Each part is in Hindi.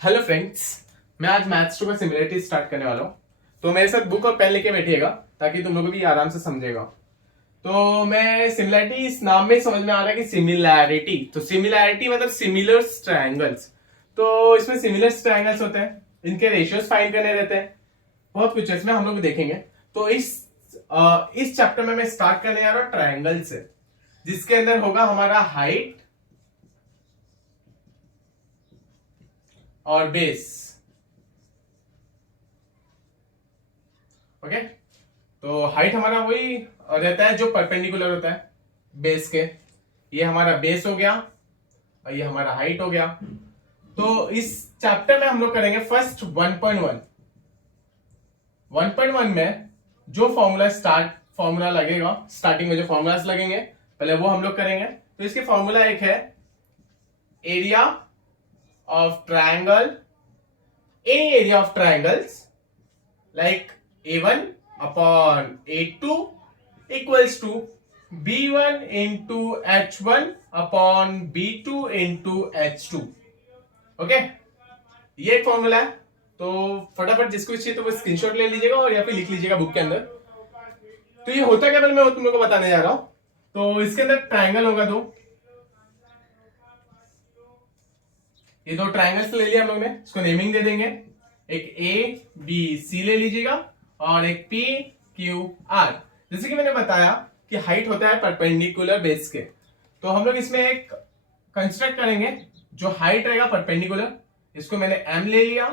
हेलो फ्रेंड्स, मैं आज मैथ्स 2 का सिमिलरिटी स्टार्ट करने वाला हूँ। तो मेरे साथ बुक और पेन लेके बैठिएगा ताकि तुम लोग भी आराम से समझेगा। तो मैं सिमिलरिटी इस नाम में समझ में आ रहा है कि सिमिलैरिटी, तो सिमिलैरिटी मतलब सिमिलर ट्रायंगल्स। तो इसमें सिमिलर ट्रायंगल्स होते हैं, इनके रेशियोज फाइंड करने रहते हैं, बहुत कुछ है इसमें हम लोग देखेंगे। तो इस चैप्टर में मैं स्टार्ट करने जा रहा हूँ ट्रायंगल से, जिसके अंदर होगा हमारा हाइट और बेस। ओके, तो हाइट हमारा वही रहता है जो परपेंडिकुलर होता है बेस के। ये हमारा बेस हो गया और ये हमारा हाइट हो गया। तो इस चैप्टर में हम लोग करेंगे फर्स्ट 1.1। 1.1 में जो फॉर्मूला लगेगा, स्टार्टिंग में जो फॉर्मूलाज लगेंगे पहले वो हम लोग करेंगे। तो इसके फॉर्मूला एक है area of triangle, area of triangles like A1 upon A2 equals to B1 into H1 upon B2 into H2। Okay, ये एक फॉर्मूला है। तो फटाफट जिसको चाहिए तो वो स्क्रीनशॉट ले लीजिएगा और या फिर लिख लीजिएगा बुक के अंदर। तो ये होता क्या, मैं तुम लोग को बताने जा रहा हूं। तो इसके अंदर ट्रायंगल होगा दो, ये दो ट्रायंगल्स ले लिया हम लोग ने, इसको नेमिंग दे देंगे। एक A B C ले लीजिएगा और एक P Q R। जैसे कि मैंने बताया कि हाइट होता है परपेंडिकुलर बेस के, तो हम लोग इसमें एक कंस्ट्रक्ट करेंगे जो हाइट रहेगा परपेंडिकुलर। इसको मैंने M ले लिया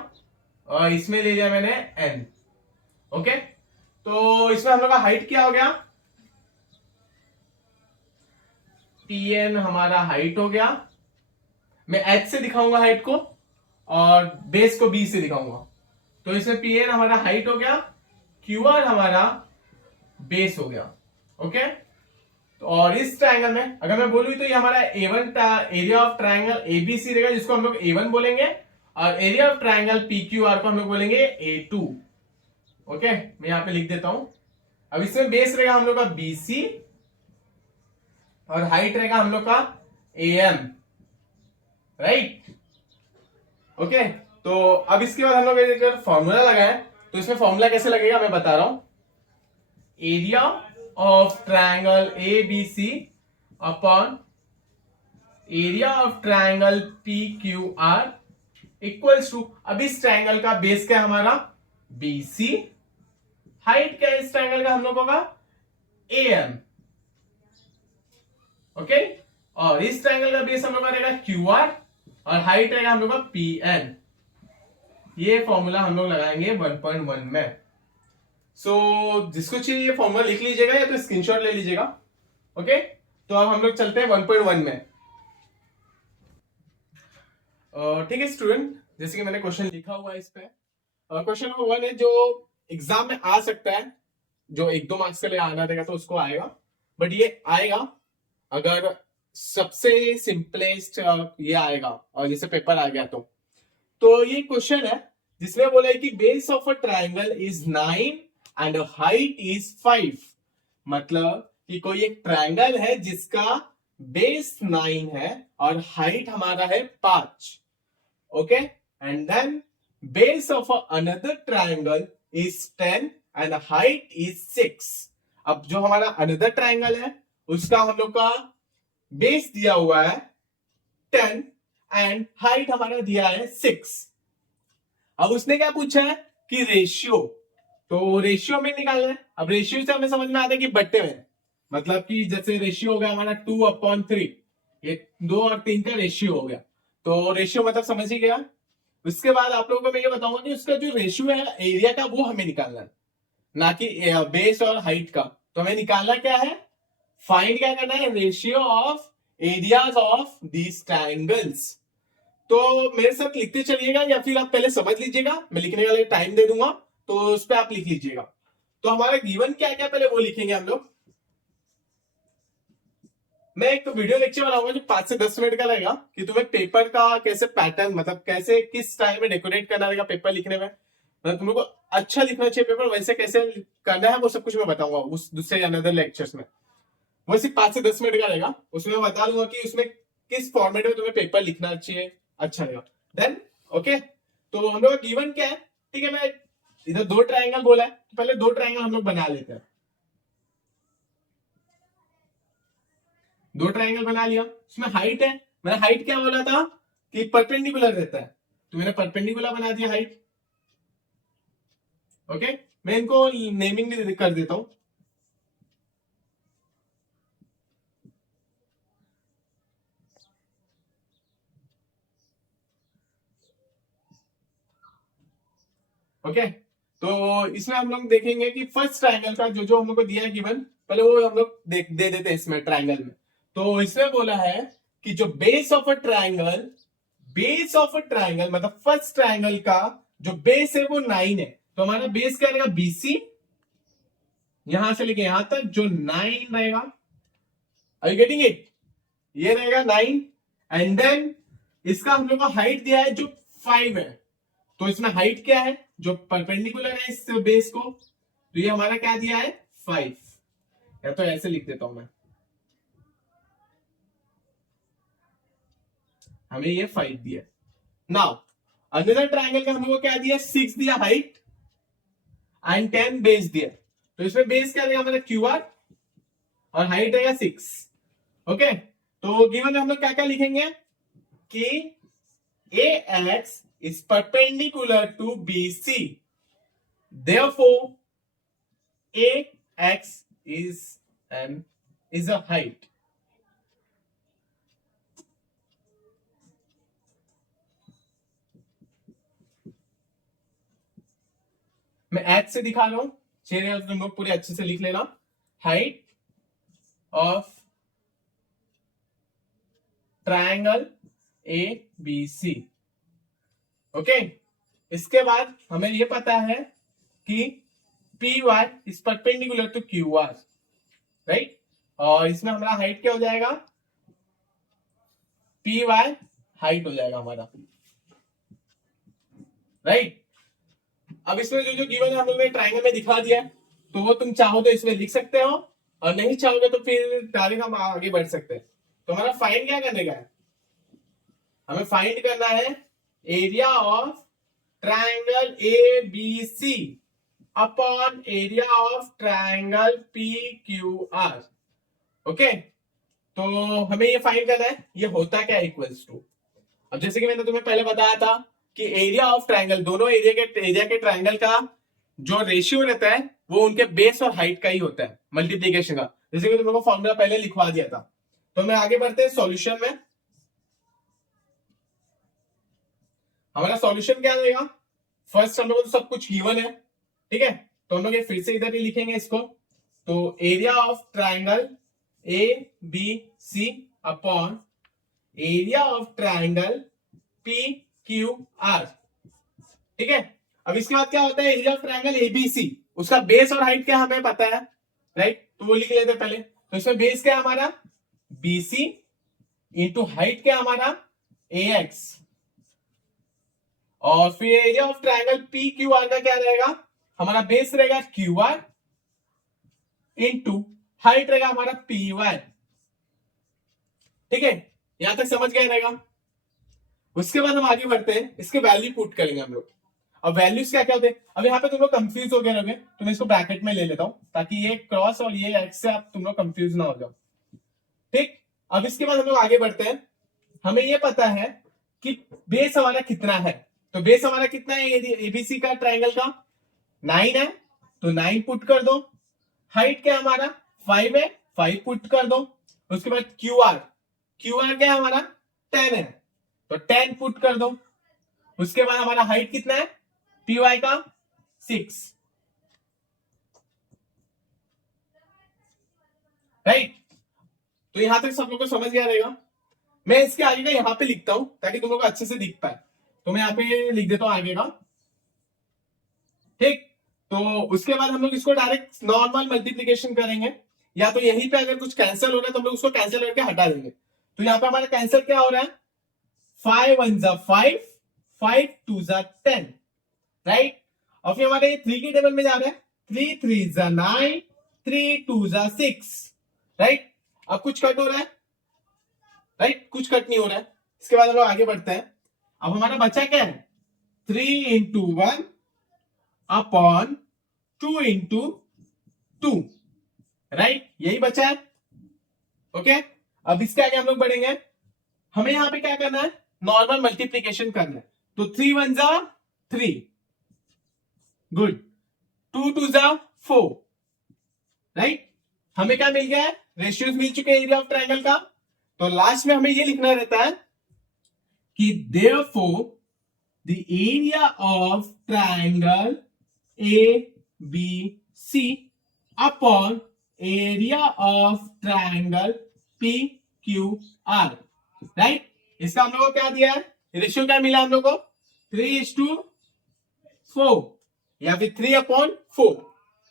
और इसमें ले लिया मैंने N। ओके, तो इसमें हम लोग का हाइट क्या हो गया, PN हमारा हाइट हो गया। मैं H से दिखाऊंगा हाइट को और बेस को B से दिखाऊंगा। तो इसमें PN हमारा हाइट हो गया, QR हमारा बेस हो गया। ओके, तो और इस ट्रायंगल में अगर मैं बोलूं तो ये हमारा A1 area of triangle ABC रहेगा, जिसको हम लोग A1 बोलेंगे, और एरिया ऑफ ट्रायंगल PQR को हम लोग बोलेंगे A2। ओके, मैं यहां पे लिख देता हूं। अब इसमें बेस रहेगा हम लोग का BC और हाइट रहेगा हम लोग का AM, राइट। ओके, तो अब इसके बाद हम लोग अगर फॉर्मूला लगाए तो इसमें फॉर्मूला कैसे लगेगा मैं बता रहा हूं। Area of triangle ABC upon area of triangle PQR equals to, अब इस ट्रायंगल का बेस क्या है हमारा BC, हाइट क्या है इस ट्रायंगल का हम लोग होगा AM। ओके, और इस ट्रायंगल का बेस हम लोग का रहेगा QR और हाइट रहेगा हम लोग का PN। ये फॉर्मूला हम लोग लगाएंगे 1.1 में। जिसको चाहिए ये फॉर्मूला लिख लीजिएगा या तो स्क्रीनशॉट ले लीजिएगा। ओके, तो अब हम लोग चलते हैं 1.1 में। ठीक है स्टूडेंट, जैसे कि मैंने क्वेश्चन लिखा हुआ है इस पे। क्वेश्चन नंबर 1 है जो एग्जाम में आ सकता है, जो 1-2 मार्क्स के लिए आना रहेगा तो उसको आएगा, बट ये आएगा अगर सबसे सिंपलेस्ट ये आएगा और जैसे पेपर आ गया तो ये क्वेश्चन है जिसमें बोला है कि base of a triangle is 9 and height is 5। मतलब कि कोई एक ट्रायंगल है जिसका बेस 9 है और हाइट हमारा है 5। Okay, and then base of another triangle is 10 and height is 6। अब जो हमारा अनदर ट्रायंगल है उसका हम लोग का बेस दिया हुआ है 10 एंड हाइट हमारा दिया है 6। अब उसने क्या पूछा है कि रेशियो, तो रेशियो में निकालना है। अब रेशियो से हमें समझ में आता है कि बट्टे में, मतलब कि जैसे रेशियो हो गया हमारा 2/3, ये 2 और 3 का रेशियो हो गया। तो रेशियो मतलब समझ ही गया। उसके बाद आप लोगों को मैं ये बताऊंगा कि उसका जो रेशियो है एरिया का वो हमें निकालना है, ना कि बेस और हाइट का। तो हमें निकालना क्या है, फाइंड क्या करना है, ratio of areas of these triangles. तो मेरे साथ लिखते चलिएगा या फिर आप पहले समझ लीजिएगा, मैं लिखने का टाइम दे दूंगा तो उस पर आप लिख लीजिएगा। तो हमारा गिवन क्या क्या पहले वो लिखेंगे हम लोग। मैं एक तो वीडियो लेक्चर बनाऊंगा जो 5 से 10 मिनट का रहेगा कि तुम्हें पेपर का कैसे पैटर्न, मतलब कैसे किस स्टाइल में डेकोरेट करना रहेगा पेपर लिखने में, मतलब तुम लोग को अच्छा लिखना चाहिए पेपर, वैसे कैसे करना है वो सब कुछ मैं बताऊंगा उस दूसरे अनदर लेक्चर्स में। वो सिर्फ 5 से 10 मिनट का रहेगा, उसमें बता दूंगा कि उसमें किस फॉर्मेट में तुम्हें पेपर लिखना चाहिए अच्छा रहेगा। देन ओके, तो हम लोग का गिवन क्या है, ठीक है, मैं इधर दो ट्रायंगल बोला है, तो पहले दो ट्रायंगल हम लोग बना लेते हैं। दो ट्रायंगल बना लिया, उसमें हाइट है, मैंने हाइट क्या बोला था कि परपेंडिकुलर रहता है, तो मैंने परपेंडिकुलर बना दिया हाइट। ओके, मैं इनको नेमिंग भी कर देता हूं। ओके, तो इसमें हम लोग देखेंगे कि फर्स्ट ट्रायंगल का जो जो हम लोग को दिया है गिवन, पहले वो हम लोग दे देते हैं इसमें ट्रायंगल में। तो इसमें बोला है कि जो बेस ऑफ अ ट्रायंगल मतलब फर्स्ट ट्रायंगल का जो बेस है वो 9 है, तो हमारा बेस क्या रहेगा, बीसी, यहां से लेके यहां तक जो 9 रहेगा। Are you getting it? ये रहेगा 9, एंड देन इसका हम लोग को हाइट दिया है जो 5 है, तो इसमें हाइट क्या है जो परपेंडिकुलर है इस बेस को, तो ये हमारा क्या दिया है 5, या तो ऐसे लिख देता हूं मैं, हमें ये 5 दिया। नाउ अनदर ट्रायंगल का हम लोग को क्या दिया, 6 दिया हाइट एंड 10 बेस दिया, तो इसमें बेस क्या देगा हमारा क्यू आर और हाइट रहेगा 6। ओके, तो गिवन में हम लोग क्या क्या लिखेंगे कि AX is perpendicular to BC, therefore AX is a height. मैं एच से दिखा रहा हूं, चलिए तुम लोग पूरे अच्छे से लिख लेना, height of triangle ABC। Okay, इसके बाद हमें ये पता है कि PY is perpendicular to QR, right, और इसमें हमारा हाइट क्या हो जाएगा, PY हाइट हो जाएगा हमारा, राइट। अब इसमें जो जो गिवन है हम लोग ने ट्रायंगल में दिखा दिया है, तो वो तुम चाहो तो इसमें लिख सकते हो, और नहीं चाहोगे तो फिर डायरेक्ट हम आगे बढ़ सकते हैं। तो हमारा फाइंड क्या करने का है, हमें फाइंड करना है area of triangle ABC upon area of triangle PQR। Okay, तो हमें ये फाइंड करना है ये होता क्या इक्वल्स टू। अब जैसे कि मैंने तुम्हें पहले बताया था कि एरिया ऑफ ट्रायंगल, दोनों एरिया के ट्रायंगल का जो रेशियो रहता है वो उनके बेस और हाइट का ही होता है, मल्टीप्लीकेशन का, जैसे कि तुम लोगों को फॉर्मूला पहले लिखवा दिया था। तो हम आगे बढ़ते हैं सॉल्यूशन में। हमारा सॉल्यूशन क्या रहेगा, फर्स्ट हम लोग को सब कुछ गिवन है, ठीक है, तो हम लोग ये फिर से इधर ही लिखेंगे इसको, तो area of triangle ABC upon area of triangle PQR, ठीक है। अब इसके बाद क्या होता है, एरिया ऑफ ट्रायंगल ABC, उसका बेस और हाइट क्या हमें पता है, राइट, तो वो लिख लेते हैं पहले। तो इसमें बेस क्या है हमारा BC इंटू हाइट क्या हमारा AX, और फिर एरिया ऑफ ट्रायंगल PQR का क्या रहेगा, हमारा बेस रहेगा QR इंटू हाइट रहेगा हमारा PY, ठीक है, यहां तक समझ गए रहेगा। उसके बाद हम आगे बढ़ते हैं, इसके वैल्यू पुट करेंगे हम लोग। अब वैल्यूज क्या क्या होते हैं, अब यहाँ पे तुम लोग कंफ्यूज हो गए रहोगे, तो मैं इसको ब्रैकेट में ले लेता हूं ताकि ये क्रॉस और ये एक्स से आप तुम लोग कंफ्यूज ना हो जाओ, ठीक। अब इसके बाद हम लोग आगे बढ़ते हैं, हमें ये पता है कि बेस हमारा कितना है, तो बेस हमारा कितना है एबीसी का ट्राइंगल का 9 है, तो 9 पुट कर दो, हाइट क्या हमारा 5 है, 5 पुट कर दो, उसके बाद क्यूआर, क्यूआर क्या है हमारा 10 है, तो 10 पुट कर दो, उसके बाद हमारा हाइट कितना है पीवाई का 6, राइट। तो यहां तक सब लोग को समझ गया रहेगा। मैं इसके आगे का यहां पे लिखता हूं ताकि तुम लोग को अच्छे से दिख पाए, तो मैं यहां पे लिख देता हूं आगे का, ठीक। तो उसके बाद हम लोग इसको डायरेक्ट नॉर्मल मल्टीप्लीकेशन करेंगे, या तो यहीं पे अगर कुछ कैंसिल हो रहा है तो हम लोग उसको कैंसिल करके हटा देंगे। तो यहाँ पे हमारा कैंसिल क्या हो रहा है, 5 1 जा 5, 5 2 जा 10, राइट। और फिर हमारे 3 की टेबल में जा रहा है, 3 3 जा 9, 3 2 जा 6, राइट। अब कुछ कट हो रहा है, राइट, कुछ कट नहीं हो रहा है। इसके बाद हम लोग आगे बढ़ते हैं, अब हमारा बचा क्या है 3 × 1 अपॉन 2 × 2, राइट, यही बचा है। ओके, अब इसके आगे हम लोग बढ़ेंगे। हमें यहां पे क्या करना है, नॉर्मल मल्टीप्लीकेशन करना है। तो 3 × 1 = 3, गुड, 2 × 2 = 4, राइट। हमें क्या मिल गया है, रेशियोज मिल चुके हैं एरिया ऑफ ट्रायंगल का। तो लास्ट में हमें ये लिखना रहता है कि therefore the area of triangle ABC upon area of triangle PQR, right. इसका हम लोग को क्या दिया है, रेशियो क्या मिला हम लोग को, 3:4 या फिर 3/4।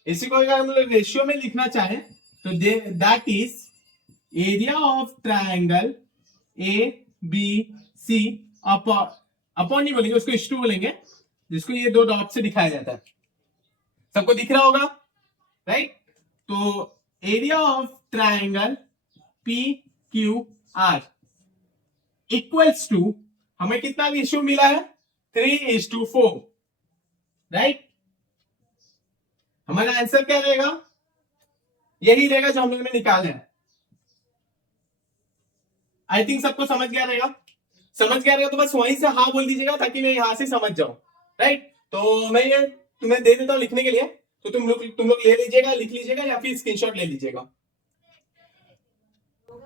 इसी को अगर हम लोग रेशियो में लिखना चाहें तो that is area of triangle ABC upon नहीं बोलेंगे, उसको इस टू बोलेंगे, जिसको ये 2 डॉट से दिखाया जाता है। सबको दिख रहा होगा, राइट। तो area of triangle PQR equals to, हमें कितना रेशियो मिला है, 3:4, राइट। हमारा आंसर क्या रहेगा, यही रहेगा जो हम लोगों ने निकाला है। आई थिंक सबको समझ गया रहेगा। समझ गया रहेगा तो बस वहीं से हाँ बोल दीजिएगा ताकि मैं यहां से समझ जाऊं, राइट। तो मैं ये तुम्हें दे देता हूं लिखने के लिए, तो तुम लोग ले लीजिएगा, लिख लीजिएगा या फिर स्क्रीनशॉट ले लीजिएगा।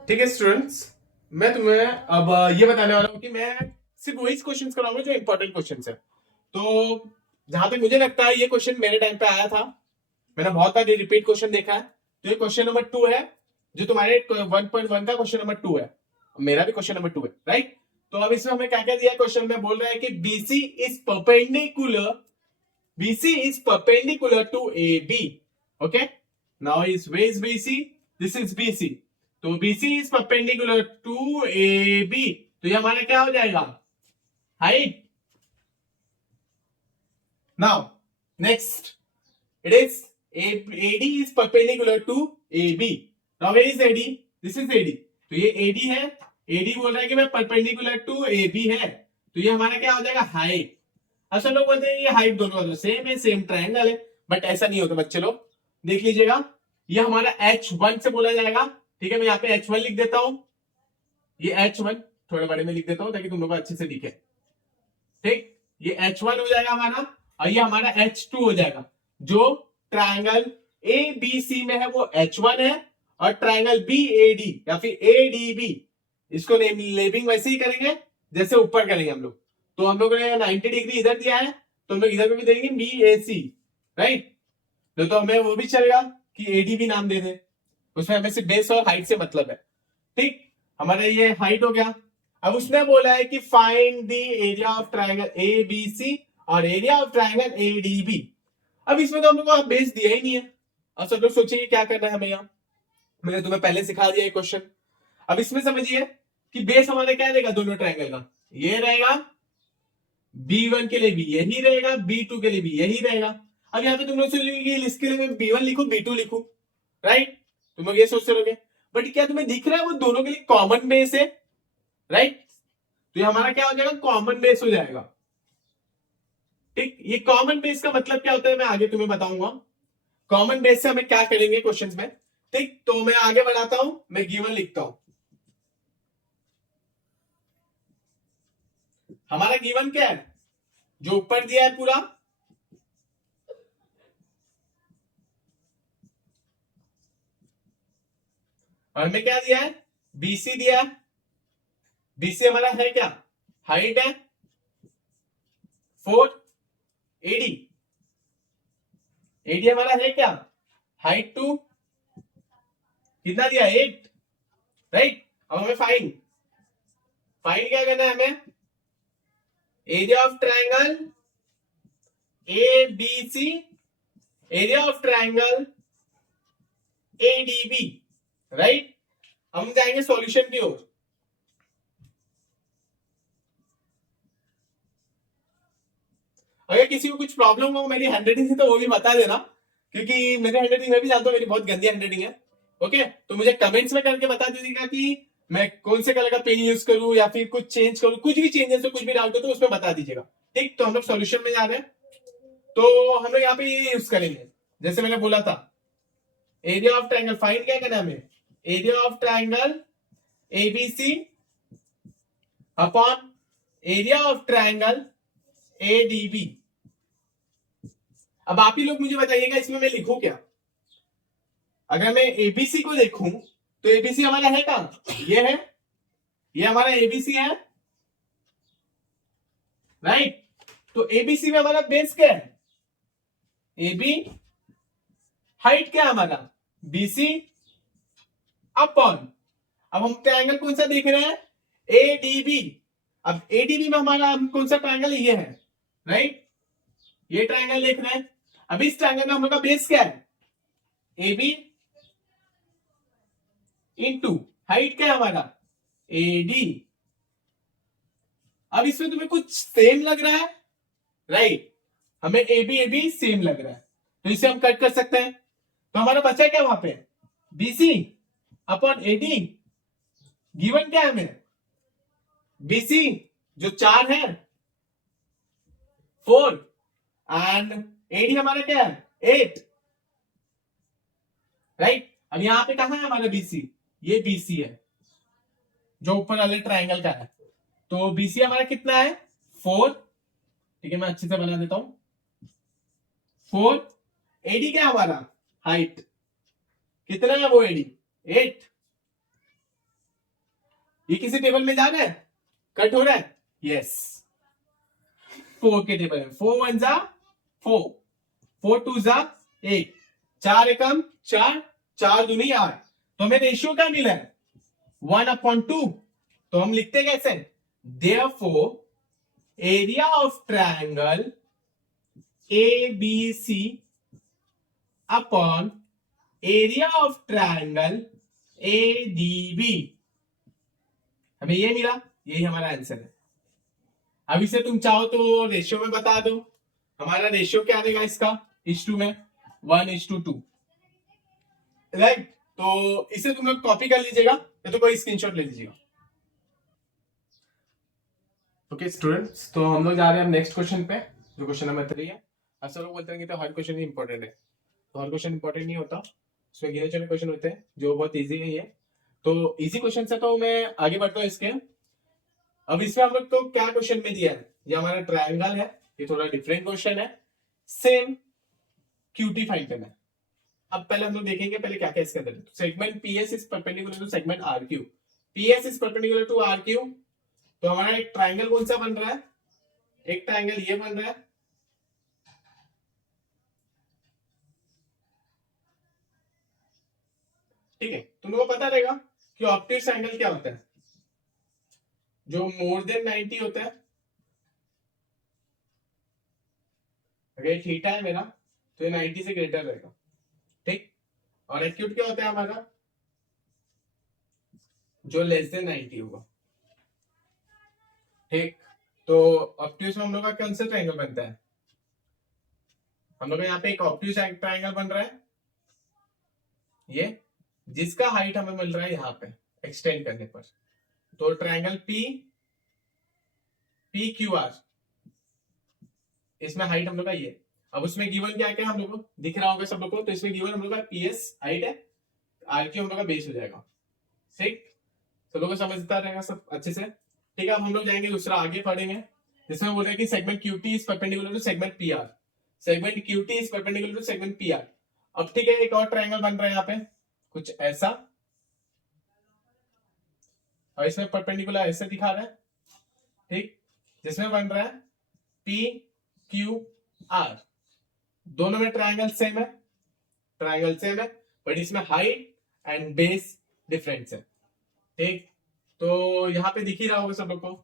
ठीक है स्टूडेंट्स, मैं तुम्हें अब ये बताने वाला हूं कि मैं सिर्फ वही क्वेश्चंस कराऊंगा जो इंपॉर्टेंट क्वेश्चंस है। तो जहां तक मुझे लगता है ये क्वेश्चन मेरे टाइम पे आया था, मैंने बहुत बार रिपीट क्वेश्चन देखा है। तो ये क्वेश्चन नंबर 2 है, जो तुम्हारे 1.1 का क्वेश्चन नंबर 2 है, मेरा भी क्वेश्चन नंबर 2 है, राइट। तो अब इसमें हमें क्या क्या दिया है, क्वेश्चन में बोल रहा है कि BC is perpendicular to AB। Okay, now is way is BC, this is BC। तो BC is perpendicular to AB, तो ये हमारा क्या हो जाएगा, height. Now next, it is AD is perpendicular to AB. Now where is AD? This is AD. तो ये AD है, AD बोल रहा है कि मैं परपेंडिकुलर टू AB है, तो ये हमारा क्या हो जाएगा, हाइट। अब सब लोग बोलते हैं ये हाइट दोनों सेम है, सेम ट्रायंगल है, बट ऐसा नहीं होता बच्चे लोग, देख लीजिएगा। ये हमारा H1 से बोला जाएगा, ठीक है। मैं यहाँ पे H1 लिख देता हूं, ये H1 थोड़े बड़े में लिख देता हूं ताकि तुम लोग को अच्छे से दिखे, ठीक। ये H1 हो जाएगा हमारा, और ये हमारा H2 हो जाएगा। जो ट्रायंगल ABC में है वो H1 है, और ट्रायंगल BAD या फिर ADB, इसको लेबलिंग वैसे ही करेंगे जैसे ऊपर करेंगे हम लोग। तो हम लोग ने 90 डिग्री इधर दिया है, तो हम लोग इधर भी देंगे BAC, राइट। तो हमें वो भी चलेगा कि ADB नाम दे दें, उसमें हमें सिर्फ बेस और हाइट से मतलब है, ठीक। हमारा ये हाइट हो गया। अब उसने बोला है कि find the area of triangle ABC और एरिया ऑफ ट्रायंगल ADB। अब इसमें तो हम लोग को बेस दिया ही नहीं है। अब सब लोग सोचिए क्या करना है हमें, यहाँ मैंने तुम्हें पहले सिखा दिया क्वेश्चन। अब इसमें समझिए कि बेस हमारा क्या रहेगा दोनों ट्रायंगल का, ये रहेगा, B1 के लिए भी यही रहेगा, B2 के लिए भी यही रहेगा। अब यहाँ पे तुम लोग सोचोगे इसके लिए मैं B1 लिखूं B2 लिखूं, राइट, तुम लोग ये सोचते रहोगे, बट क्या तुम्हें दिख रहा है वो दोनों के लिए कॉमन बेस है, राइट। तो ये हमारा क्या हो जाएगा, कॉमन बेस हो जाएगा, ठीक। ये कॉमन बेस का मतलब क्या होता है मैं आगे तुम्हें बताऊंगा। कॉमन बेस से हमें क्या करेंगे क्वेश्चंस में, ठीक। तो मैं आगे बढ़ाता हूं, मैं गिवन लिखता हूं। हमारा गिवन क्या है, जो ऊपर दिया है पूरा, और हमें क्या दिया है, BC दिया है। BC हमारा है क्या, हाइट है 4, AD हमारा है क्या, हाइट 2, कितना दिया 8, राइट। अब हमें फाइंड क्या करना है, हमें area of triangle ABC, area of triangle ADB, right. हम जाएंगे सॉल्यूशन की ओर। अगर किसी को कुछ प्रॉब्लम हो मेरी हैंडराइटिंग से तो वो भी बता देना, क्योंकि मेरी हैंडराइटिंग मैं भी जानता हूँ मेरी बहुत गंदी हैंडराइटिंग है। ओके, तो मुझे कमेंट्स में करके बता दीजिएगा कि मैं कौन से कलर का पेन यूज करूं या फिर कुछ चेंज करूं, कुछ भी चेंजेस हो, कुछ भी डाउट हो तो उसमें बता दीजिएगा, ठीक, तो हम लोग सॉल्यूशन में जा रहे हैं, तो हम लोग यहाँ पे ये यूज करेंगे, जैसे मैंने बोला था एरिया ऑफ ट्राइंगल फाइंड क्या करना है हमें, area of triangle ABC upon area of triangle ADB. अब आप ही लोग मुझे बताइएगा इसमें मैं लिखूं क्या। अगर मैं एबीसी को देखूं तो एबीसी हमारा है कहां, ये है, ये हमारा एबीसी है, राइट। तो एबीसी में हमारा बेस क्या है, एबी, हाइट क्या है हमारा बीसी अपॉन, अब हम ट्रायंगल कौन सा देख रहे हैं, एडीबी। अब एडीबी में हमारा कौन सा ट्रायंगल, ये है, राइट, ये ट्रायंगल देख रहे हैं। अब इस ट्रायंगल में हम लोग का बेस क्या है, एबी इंटू हाइट क्या है हमारा, एडी। अब इसमें तुम्हें कुछ सेम लग रहा है, राइट, हमें एबी एबी सेम लग रहा है, तो इसे हम कट कर सकते हैं। तो हमारा बचा क्या वहां पे, बीसी अपॉन एडी, गिवन क्या है हमें, बीसी जो 4 है 4, एंड एडी हमारा क्या है 8, राइट। अब यहां पे कहा है हमारा बीसी, ये बीसी है जो ऊपर वाले ट्राइंगल का है, तो बीसी हमारा कितना है 4, ठीक है, मैं अच्छे से बना देता हूं, 4, एडी क्या है हमारा हाइट, कितना है वो एडी 8, ये किसी टेबल में जा रहा है, कट हो रहा है, यस, 4 के टेबल में, 4 1 जा 4, 4 2 जा 8, 4 एकम 4, 4 दूनी 8, तो हमें रेशियो क्या मिला है 1/2, तो हम लिखते कैसे, therefore area of triangle ABC upon area of triangle ADB, हमें ये मिला, यही हमारा आंसर है। अब इसे तुम चाहो तो रेशियो में बता दो, हमारा रेशियो क्या आएगा इसका, इस टू में 1:2, राइट। तो इसे तुम लोग कॉपी कर लीजिएगा या तो कोई स्क्रीनशॉट ले लीजिएगा। ओके स्टूडेंट्स, तो हम लोग जा रहे हैं नेक्स्ट क्वेश्चन पे, जो क्वेश्चन नंबर 3 है। अक्सर लोग बोलते हैं कि तो हर क्वेश्चन ही इंपॉर्टेंट है, तो हर क्वेश्चन इंपॉर्टेंट नहीं होता, उसमें गिने चुने क्वेश्चन होते हैं जो बहुत इजी है ये। तो इजी क्वेश्चन से तो मैं आगे बढ़ता हूँ इसके। अब इसमें हम लोग को क्या क्वेश्चन में दिया है, ये हमारा ट्रायंगल है, ये थोड़ा डिफरेंट क्वेश्चन है, सेम क्यूटी फाइंड करना है। अब पहले हम लोग देखेंगे पहले क्या क्या इसके अंदर, segment PS is perpendicular to segment RQ, PS is perpendicular to RQ, तो हमारा एक ट्रायंगल कौन सा बन रहा है, एक ट्रायंगल ये बन रहा है, ठीक है। तुम लोगों को पता रहेगा कि ऑब्ट्यूस एंगल क्या होता है, जो मोर देन 90 होता है, अगर थीटा है मेरा तो ये 90 से ग्रेटर रहेगा, ठीक। और एक्यूट क्या होता है हमारा, जो लेस देन 90 होगा, ठीक। तो ऑब्ट्यूस में हम लोग का कौन सा ट्रायंगल बनता है, हम लोग का यहाँ पे एक ऑब्ट्यूस ट्रायंगल बन रहा है, ये जिसका हाइट हमें मिल रहा है यहाँ पे एक्सटेंड करने पर, तो ट्रायंगल PQR, इसमें हाइट हम लोग का ये। अब उसमें गिवन क्या क्या हम लोग को दिख रहा होगा सब लोग को, तो इसमें गिवन हम लोग का PS हाइट है, आरक्यू हम लोग का बेस हो जाएगा, ठीक। सब लोग को समझता रहेगा सब अच्छे से, ठीक है। अब हम लोग जाएंगे दूसरा आगे पढ़ेंगे, जिसमें बोल रहे हैं कि segment QT is perpendicular to segment PR, segment QT is perpendicular to segment PR। अब ठीक है, एक और ट्रायंगल बन रहा है यहाँ पे कुछ ऐसा, और इसमें परपेंडिकुलर ऐसे दिखा रहा है, ठीक, जिसमें बन रहा है PQR, दोनों में ट्रायंगल सेम है, ट्रायंगल सेम है, बट इसमें हाइट एंड बेस डिफरेंस है, ठीक। तो यहां पे दिख ही रहा होगा सब लोग को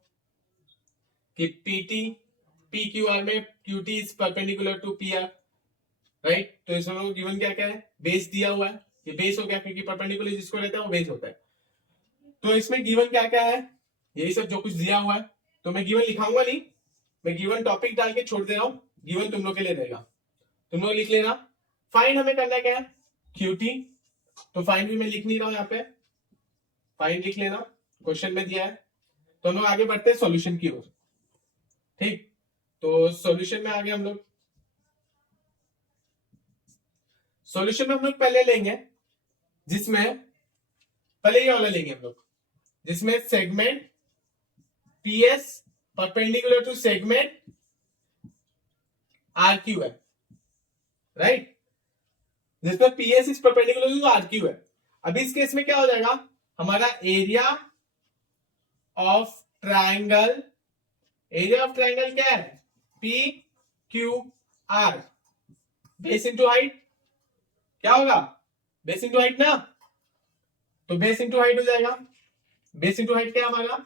कि PQR में QT is perpendicular to PR, right. तो इसमें गिवन क्या क्या है, बेस दिया हुआ है, ये बेस हो गया क्योंकि परपेंडिकुलर जिसको रहता है वो बेस होता है। तो इसमें गिवन क्या क्या है, यही सब जो कुछ दिया हुआ है, तो मैं गिवन लिखाऊंगा नहीं, मैं गिवन टॉपिक डाल के छोड़ दे रहा हूं, गिवन तुम लोग के लिए रहेगा, तुम लोग लिख लेना। फाइंड हमें करना क्या है, QT, तो फाइंड भी मैं लिख नहीं रहा हूं यहाँ पे, फाइंड लिख लेना, क्वेश्चन में दिया है। तो हम लोग आगे बढ़ते हैं सॉल्यूशन की ओर, ठीक। तो सॉल्यूशन में आ गए हम लोग। सॉल्यूशन में हम लोग पहले लेंगे जिसमें पहले ये वाला लेंगे हम लोग जिसमें segment PS perpendicular to segment RQ है, राइट। जिसमें PS is perpendicular to RQ है। अभी इस केस में क्या हो जाएगा, हमारा area of triangle, area of triangle क्या है, P Q R, base into height, क्या होगा, बेस इंटू हाइट ना, तो बेस इंटू हाइट हो जाएगा। बेस इंटू हाइट क्या है हमारा,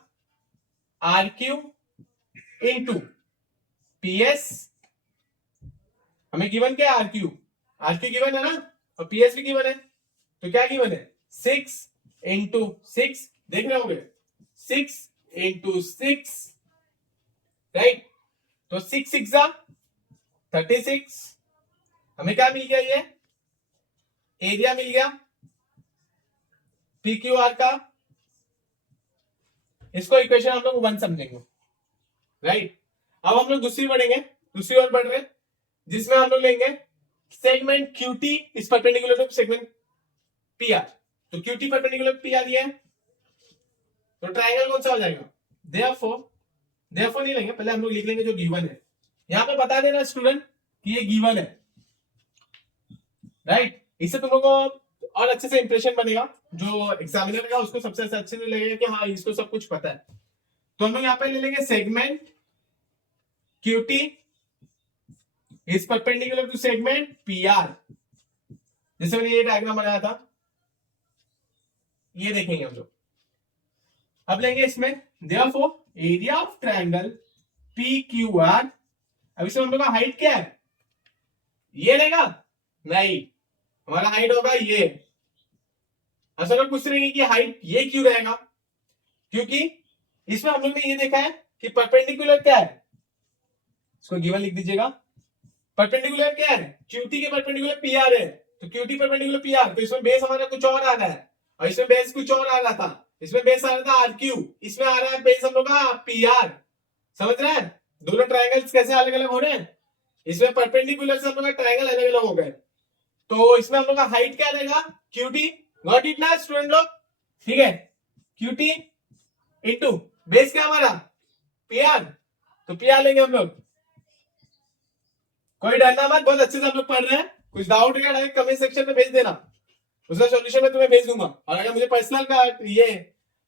आर क्यू इंटू पीएस, हमें गिवन क्या है, आर क्यू गिवन है ना, और पीएस भी गिवन है, तो क्या गिवन है, 6 इंटू 6, देख रहे होंगे 6 इंटू 6, राइट। तो 6 6 36, हमें क्या मिल गया, ये एरिया मिल गया पी क्यू आर का। इसको इक्वेशन हम लोग 1 समझेंगे, राइट। अब हम लोग दूसरी बढ़ेंगे, दूसरी ओर बढ़ रहे हैं जिसमें हम लोग लेंगे segment QT is perpendicular to segment PR। तो QT परपेंडिकुलर PR दिया है, तो ट्रायंगल कौन सा हो जाएगा, देयरफॉर नहीं लेंगे, पहले हम लोग लिख लेंगे जो गिवन है। यहां पे बता देना स्टूडेंट कि ये गिवन है, राइट। इससे तुम लोगों को और अच्छे से इंप्रेशन बनेगा, जो एग्जामिनर का उसको सबसे अच्छे से लगेगा कि हाँ इसको सब कुछ पता है। तो हम लोग यहाँ पे ले लेंगे segment QT is perpendicular to segment PR, जैसे मैंने ये डायग्राम बनाया था, ये देखेंगे हम लोग। अब लेंगे इसमें therefore area of triangle PQR, अब इसमें हम लोग का हाइट क्या है, ये रहेगा, नहीं, हमारा हाइट होगा ये। असल में पूछ रहे हैं कि हाइट ये क्यों रहेगा, क्योंकि इसमें हम लोग ने ये देखा है कि परपेंडिकुलर क्या है, इसको गिवन लिख दीजिएगा, परपेंडिकुलर क्या है, QT के परपेंडिकुलर PR है, तो QT परपेंडिकुलर PR, तो इसमें बेस हमारा कुछ और आ रहा है, और इसमें बेस कुछ और आ रहा था, इसमें बेस आ रहा था RQ, इसमें आ रहा है बेस हम लोग का PR। समझ रहे हैं दोनों ट्रायंगल्स कैसे अलग अलग हो रहे हैं, इसमें परपेंडिकुलर से हम लोग का ट्रायंगल अलग अलग हो गए, तो इसमें हम लोग का हाइट क्या रहेगा, QT, गॉट इट ना स्टूडेंट लोग, ठीक है, QT इंटू बेस क्या हमारा PR, तो PR लेंगे हम लोग। कोई डरना मत, बहुत अच्छे से हम लोग पढ़ रहे हैं, कुछ डाउट है डायरेक्ट कमेंट सेक्शन में भेज देना, उसका सॉल्यूशन मैं तुम्हें भेज दूंगा। और अगर मुझे पर्सनल का ये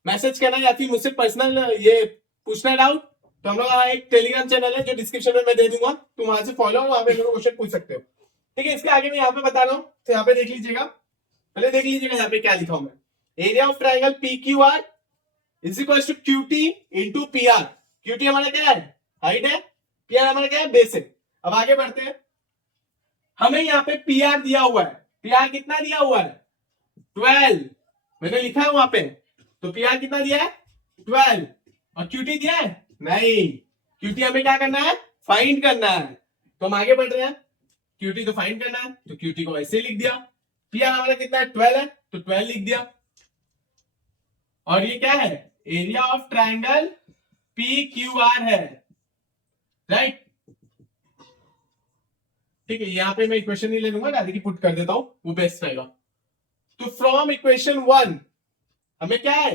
मैसेज करना या फिर मुझसे पर्सनल ये पूछना डाउट, तो हम लोग एक टेलीग्राम चैनल है जो डिस्क्रिप्शन में मैं दे दूंगा, तुम वहां से फॉलो वहां पे क्वेश्चन पूछ सकते हो, ठीक है। इसके आगे मैं यहाँ पे बता रहा हूँ, तो यहाँ पे देख लीजिएगा, पहले देख लीजिएगा यहाँ पे क्या लिखा हूं मैं, area of triangle PQR is equal to QT into PR। QT हमारा क्या है, हाइट है, PR हमारा क्या है, बेस है। अब आगे बढ़ते हैं, हमें यहाँ पे PR दिया हुआ है, PR कितना दिया हुआ है, 12, मैंने लिखा है वहां पे, तो PR कितना दिया है, 12, और QT दिया है, नहीं, QT हमें क्या करना है, फाइंड करना है, तो हम आगे बढ़ रहे हैं, QT तो फाइंड करना है, तो QT को ऐसे लिख दिया, PR हमारा कितना है, 12 है, तो 12 लिख दिया, और ये क्या है, एरिया ऑफ ट्रायंगल PQR है, राइट, ठीक है। यहां पे मैं इक्वेशन नहीं ले लूंगा, डायरेक्ट पुट कर देता हूं, वो बेस्ट रहेगा। तो फ्रॉम इक्वेशन 1 हमें क्या है,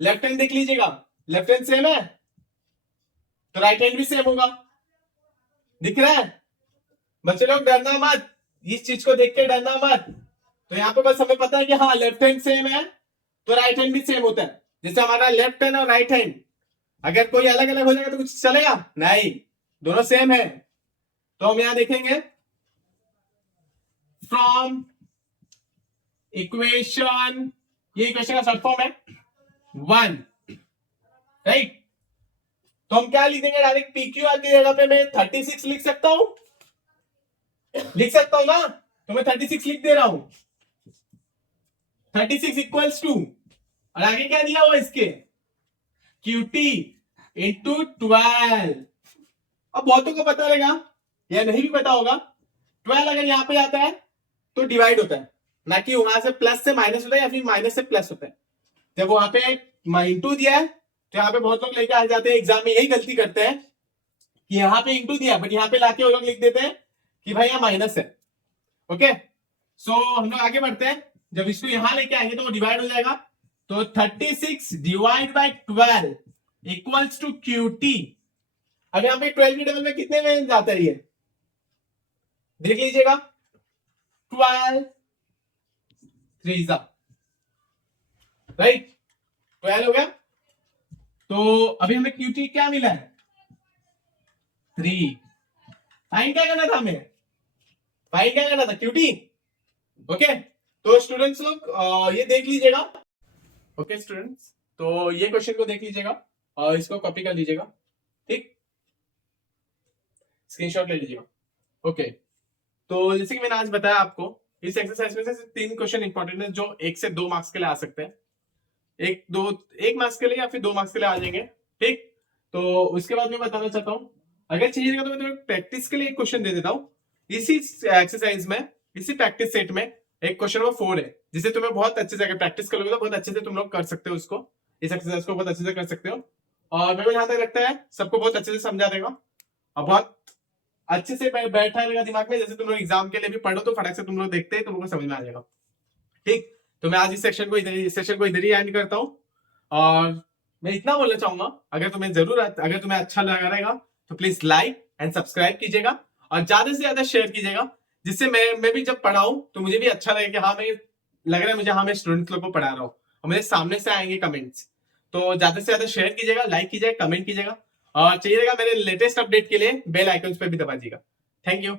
लेफ्ट हैंड देख लीजिएगा, लेफ्ट हैंड सेम है तो राइट हैंड भी सेम होगा, दिख रहा है बच्चे लोग, डरना मत, इस चीज को देख के डरना मत। तो यहाँ पे बस हमें पता है कि हाँ लेफ्ट हैंड सेम है तो राइट हैंड भी सेम होता है, जैसे हमारा लेफ्ट हैंड और राइट हैंड अगर कोई अलग अलग हो जाएगा तो कुछ चलेगा नहीं, दोनों सेम है। तो हम यहां देखेंगे फ्रॉम इक्वेशन, ये इक्वेशन का शॉर्ट फॉर्म है 1, राइट। तो हम क्या लिख देंगे, डायरेक्ट PQR की जगह पे मैं 36 लिख सकता हूं, लिख सकता हूं ना, तो मैं 36 लिख दे रहा हूं, 36 इक्वल्स टू, और आगे क्या दिया हुआ इसके, QT इंटू 12। अब बहुतों को पता रहेगा या नहीं भी पता होगा, 12 अगर यहां पे आता है तो डिवाइड होता है, ना कि वहां से प्लस से माइनस होता है या फिर माइनस से प्लस होता है। जब वहां पे इंटू दिया है तो यहाँ पे बहुत लोग लेके आ जाते हैं एग्जाम में, यही गलती करते हैं कि यहाँ पे इंटू दिया, बट यहाँ पे लाके वो लोग लिख देते हैं कि भाई यहाँ माइनस है। ओके, सो हम लोग आगे बढ़ते हैं। जब इसको यहां लेके आएंगे तो वो डिवाइड हो जाएगा, तो 36 divide by 12 equals to QT। अब यहाँ पे 12 के टेबल में कितने में जाता है ये देख लीजिएगा, 12 3 राइट, 12 हो गया। तो अभी हमें QT क्या मिला है 3। फाइंड क्या करना था हमें, फाइंड क्या करना था QT। ओके, तो स्टूडेंट्स लोग ये देख लीजिएगा। ओके स्टूडेंट्स, तो ये क्वेश्चन को देख लीजिएगा और इसको कॉपी कर लीजिएगा, ठीक, स्क्रीनशॉट ले लीजिएगा। ओके, तो जैसे कि मैंने आज बताया आपको, इस एक्सरसाइज में से 3 क्वेश्चन इंपॉर्टेंट है जो 1 से 2 मार्क्स के लिए आ सकते हैं। 1 मार्क्स के लिए या फिर 2 मार्क्स के लिए आ जाएंगे, ठीक। तो उसके बाद मैं बताना चाहता हूँ, अगर चाहिएगा तो मैं तुम्हें प्रैक्टिस के लिए एक क्वेश्चन दे देता हूँ। इसी एक्सरसाइज में, इसी प्रैक्टिस सेट में एक क्वेश्चन नंबर 4 है, जिसे तुम्हें बहुत अच्छे से अगर प्रैक्टिस करोगे तो बहुत अच्छे से तुम लोग कर सकते हो उसको, इस एक्सरसाइज को बहुत अच्छे से कर सकते हो। और मेरे को जहां तक लगता है सबको बहुत अच्छे से समझा देगा और बहुत अच्छे से बैठा रहेगा दिमाग में। जैसे तुम लोग एग्जाम के लिए भी पढ़ो तो फटाक से तुम लोग देखते हैं, तुम लोग को समझ में आ जाएगा, ठीक। तो मैं आज इस सेशन को इधर ही एंड करता हूँ। और मैं इतना बोलना चाहूंगा, अगर तुम्हें अच्छा लगा रहेगा तो प्लीज लाइक एंड सब्सक्राइब कीजिएगा और ज्यादा से ज्यादा शेयर कीजिएगा, जिससे मैं भी जब पढ़ाऊं तो मुझे भी अच्छा लगे कि हाँ मैं लग रहा है मुझे, हाँ मैं स्टूडेंट्स लोग को पढ़ा रहा हूँ और मेरे सामने से आएंगे कमेंट्स। तो ज्यादा से ज्यादा शेयर कीजिएगा, लाइक कीजिएगा, कमेंट कीजिएगा और चाहिएगा मेरे लेटेस्ट अपडेट के लिए बेल आइकन पे भी दबा दीजिएगा। Thank you.